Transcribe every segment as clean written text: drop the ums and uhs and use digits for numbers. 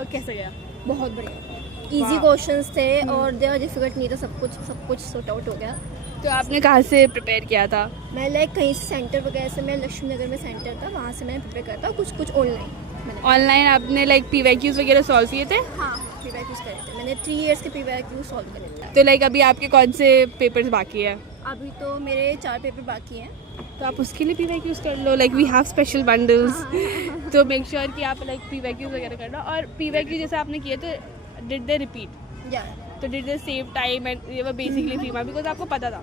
और कैसा गया? बहुत बढ़िया, इजी क्वेश्चंस थे और ज़्यादा डिफिकल्ट नहीं था, सब कुछ सॉर्ट आउट हो गया। तो आपने कहाँ से प्रिपेयर किया था? मैं लाइक कहीं से सेंटर वगैरह से, मैं लक्ष्मी नगर में सेंटर था, वहाँ से मैंने प्रिपेयर करा था, कुछ ऑनलाइन मैंने। ऑनलाइन आपने लाइक PYQs वगैरह सॉल्व किए थे? हाँ, PYQs करे थे मैंने, 3 इयर्स के PYQ सॉल्व करे थे। तो लाइक अभी आपके कौन से पेपर्स बाकी है? अभी तो मेरे 4 पेपर बाकी हैं। तो आप उसके लिए PYQs कर लो, like we have special bundles. तो मेक श्योर कि आप लाइक PYQs वगैरह कर लो। और PYQ जैसे आपने किए तो डिड दे रिपीट? या तो did they save time and ये वो बेसिकली फ्री मार्क बिकॉज आपको पता था।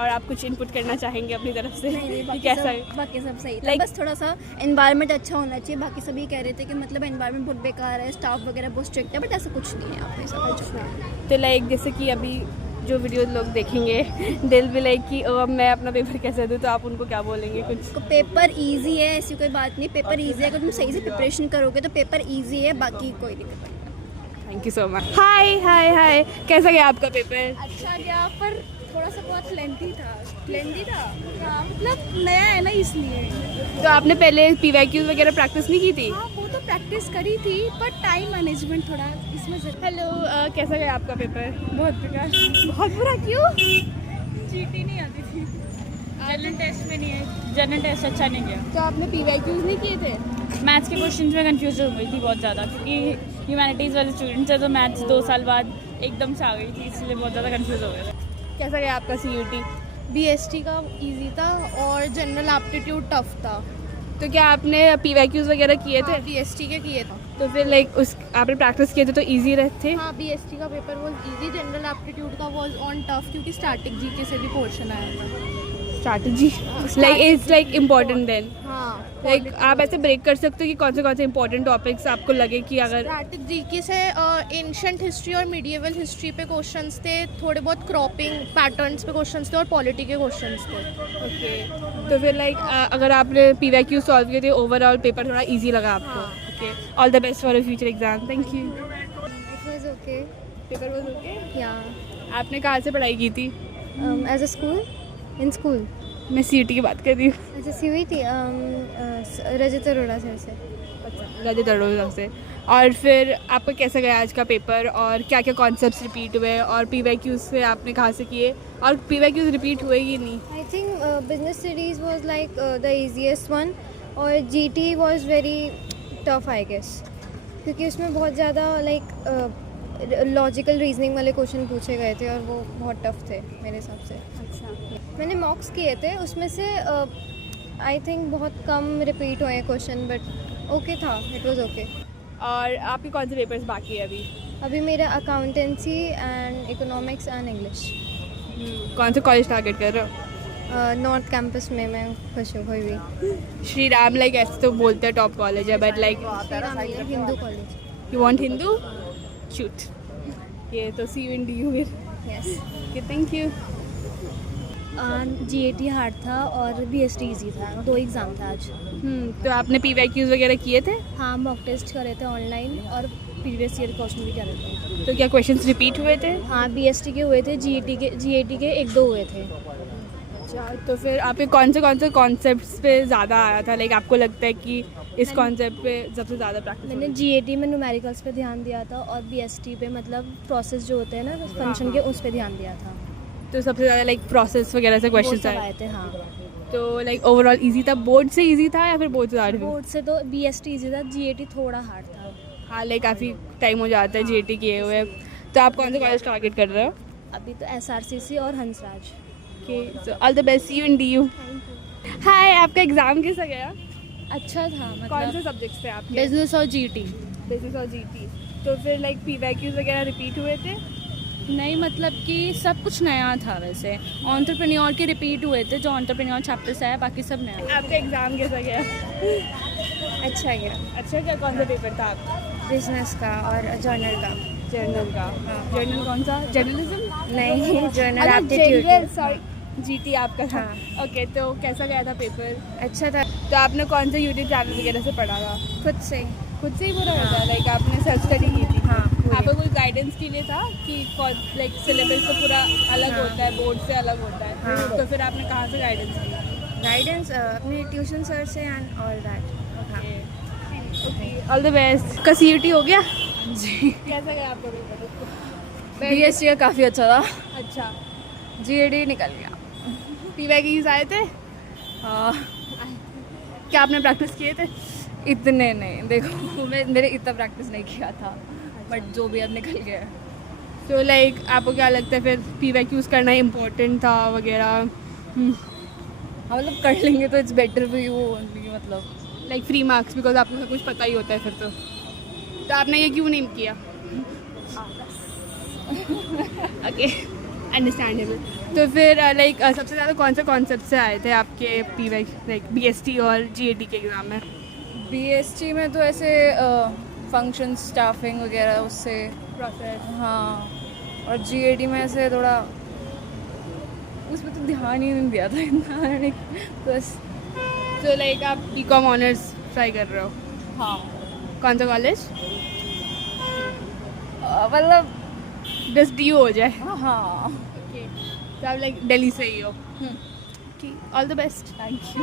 और आप कुछ इनपुट करना चाहेंगे अपनी तरफ से? नहीं, कि कैसा है? बाकी सब सही था, Like- बस थोड़ा सा एनवायरनमेंट अच्छा होना चाहिए। बाकी सभी कह रहे थे कि मतलब एनवायरनमेंट बहुत बेकार है, स्टाफ वगैरह बहुत स्ट्रिक्ट है, बट ऐसा कुछ नहीं है, आपने सब कुछ। तो लाइक जैसे कि अभी जो वीडियो लोग देखेंगे दिल भी लाइक कि अब मैं अपना पेपर कैसे दूँ, तो आप उनको क्या बोलेंगे कुछ? तो पेपर इजी है, ऐसी कोई बात नहीं, पेपर इजी है, अगर तुम सही से प्रिपरेशन करोगे तो पेपर इजी है, बाकी कोई दिक्कत नहीं। Thank you so much. Hi hi hi, कैसा गया आपका पेपर? अच्छा गया, पर थोड़ा सा बहुत लेंथी था। हाँ, मतलब नया है ना इसलिए। तो आपने पहले PYQs वगैरह प्रैक्टिस नहीं की थी? हाँ, वो तो प्रैक्टिस करी थी, पर टाइम मैनेजमेंट थोड़ा इसमें हेलो, कैसा गया आपका पेपर? बहुत बेकार। बहुत बुरा, क्यों? चीटी नहीं आती थी, जनरल टेस्ट में नहीं है, जनरल टेस्ट अच्छा नहीं गया। तो आपने PYQs नहीं किए थे? मैथ्स के क्वेश्चंस में कंफ्यूज हो गई थी बहुत ज़्यादा, क्योंकि ह्यूमैनिटीज़ वाले स्टूडेंट्स है, तो मैथ्स 2 साल बाद एकदम से आ गई थी, इसलिए बहुत ज़्यादा कंफ्यूज हो गया। कैसा गया आपका CUT? BST का इजी था और जनरल एप्टीट्यूड टफ था। तो क्या आपने PYQs वगैरह किए थे? BST के किए था। तो फिर लाइक उस आपने प्रैक्टिस किए थे तो इजी रहते थे? हाँ, BST का paper was easy, general aptitude का वाज ऑन टफ, क्योंकि स्टैटिक जीके से भी पोर्शन आया था। Strategy like it's like important then? हाँ, लाइक आप ऐसे ब्रेक कर सकते हो कि कौन से इंपॉर्टेंट टॉपिक्स आपको लगे कि अगर स्टैटिक जीके से एंशिएंट हिस्ट्री और मीडिएवल हिस्ट्री पे क्वेश्चंस थे, थोड़े बहुत क्रॉपिंग पैटर्न्स पे क्वेश्चंस थे और पॉलिटी के क्वेश्चंस थे। ओके। तो फिर लाइक अगर आपने PYQ सॉल्व किए थे, ओवरऑल पेपर थोड़ा इजी लगा आपको? Okay, all the best for your future exam. Thank you. It was okay. Paper was okay? Yeah. आपने कहाँ से पढ़ाई की थी? As a school? In school? मैं CUT की बात कर रही हूँ। अच्छा, CUT रजत अरोड़ा सर से। रजत अरोड़ा से। और फिर आपका कैसा गया आज का पेपर, और क्या क्या कॉन्सेप्ट्स रिपीट हुए, और PYQs से आपने कहाँ से किए, और PYQs रिपीट हुए ही नहीं? I think business studies was like the easiest one और GT was very tough I guess, क्योंकि उसमें बहुत ज़्यादा लॉजिकल रीजनिंग वाले क्वेश्चन पूछे गए थे और वो बहुत टफ थे मेरे हिसाब से। अच्छा। मैंने मॉक्स किए थे, उसमें से आई थिंक बहुत कम रिपीट हुए क्वेश्चन, बट ओके था, इट वाज ओके। और आपके कौन से पेपर्स बाकी है अभी? अभी मेरा accountancy and economics and English. कौन से कॉलेज टारगेट कर रहे हो? नॉर्थ कैंपस में मैं खुश हूँ हुई भी। श्री राम लाइक ऐसे तो बोलते हैं टॉप कॉलेज है, but like Hindu college. You want Hindu? Shoot. ये तो सी यू इन DU फिर। Yes. Okay, thank you. GAT hard था और BST इजी था, 2 एग्ज़ाम था आज। तो आपने PYQs वगैरह किए थे? हाँ, मॉक टेस्ट करे थे ऑनलाइन और प्रीवियस ईयर क्वेश्चन भी करे थे। तो क्या क्वेश्चंस रिपीट हुए थे? हाँ, BST के हुए थे, GAT के 1-2 हुए थे। अच्छा, तो फिर आपके कौन से कॉन्सेप्ट्स पे ज़्यादा आया था, लाइक आपको लगता है कि इस कॉन्सेप्ट पे सबसे ज़्यादा प्रैक्टिस? मैंने GAT में न्यूमेरिकल्स पे ध्यान दिया था और BST पे मतलब प्रोसेस जो होते हैं ना फंक्शन के, उस पे ध्यान दिया था। तो सबसे ज़्यादा लाइक प्रोसेस वगैरह से वो क्वेश्चंस सब आए? आए थे। हाँ, तो लाइक ओवरऑल इजी था? बोर्ड से इजी था या फिर बोर्ड से ज़्यादा? बोर्ड से तो BST इजी था, GAT थोड़ा हार्ड था। हाँ, लाइक काफ़ी टाइम हो जाता है GAT किए हुए। तो आप कौन से कॉलेज टारगेट कर रहे हो? अभी तो SRCC और Hansraj. Okay, so all the best, see you in DU। Hi, आपका एग्ज़ाम कैसा गया? अच्छा था, कौन मतलब से सब्जेक्ट्स थे आपके? बिजनेस और GT। बिजनेस और GT। तो फिर लाइक PYQs वगैरह रिपीट हुए थे? नहीं, मतलब कि सब कुछ नया था वैसे। एंटरप्रेन्योर के रिपीट हुए थे, जो एंटरप्रेन्योर चैप्टर से है, बाकी सब नया। आपका एग्ज़ाम कैसा गया? अच्छा गया। अच्छा, क्या कौन सा पेपर था आपका? बिजनेस का और जर्नल का। जर्नल का? जर्नल कौन सा? जर्नलिज्म? नहीं, जर्नल एप्टीट्यूड। सॉरी, GT आपका था। हाँ। ओके, तो कैसा गया था पेपर? अच्छा था। तो आपने कौन से यूट्यूब चैनल वगैरह से पढ़ा था? खुद से। खुद से ही पूरा होता है, लाइक आपने सेल्फ स्टडी की थी? हाँ, पूरी। आपको कोई गाइडेंस के लिए था कि लाइक सिलेबस तो पूरा अलग हाँ। होता है, बोर्ड से अलग होता है? हाँ। तो फिर आपने कहाँ से गाइडेंस की? गाइडेंस अपने ट्यूशन सर से and all that. Okay. All the best. का CUT हो गया? जी कैसा गया आपका पेपर? BSc का काफ़ी अच्छा था, अच्छा। GAD निकल गया। PYQs आए थे? हाँ, क्या आपने प्रैक्टिस किए थे? इतने नहीं, देखो मेरे इतना प्रैक्टिस नहीं किया था, बट जो भी अब निकल गया। तो लाइक आपको क्या लगता है फिर PYQs करना इम्पोर्टेंट था वगैरह? हाँ मतलब कर लेंगे तो it's better for you only, मतलब लाइक फ्री मार्क्स, बिकॉज आपको सब कुछ पता ही होता है फिर तो आपने ये क्यों नहीं किया? Okay, understandable. तो फिर लाइक सबसे ज़्यादा कौन से कॉन्सेप्ट से आए थे आपके PY लाइक BST और GAT के एग्ज़ाम में? BSc में तो ऐसे फंक्शन स्टाफिंग वगैरह उससे, प्रोसेस। हाँ, और GAD में ऐसे थोड़ा उसमें तो ध्यान ही नहीं दिया था इतना बस। तो लाइक आप BCom ऑनर्स ट्राई कर रहे हो? हाँ कौन सा कॉलेज? मतलब बस DU हो जाए। हाँ। ओके, तो आप लाइक दिल्ली से ही हो? All the best. Thank you.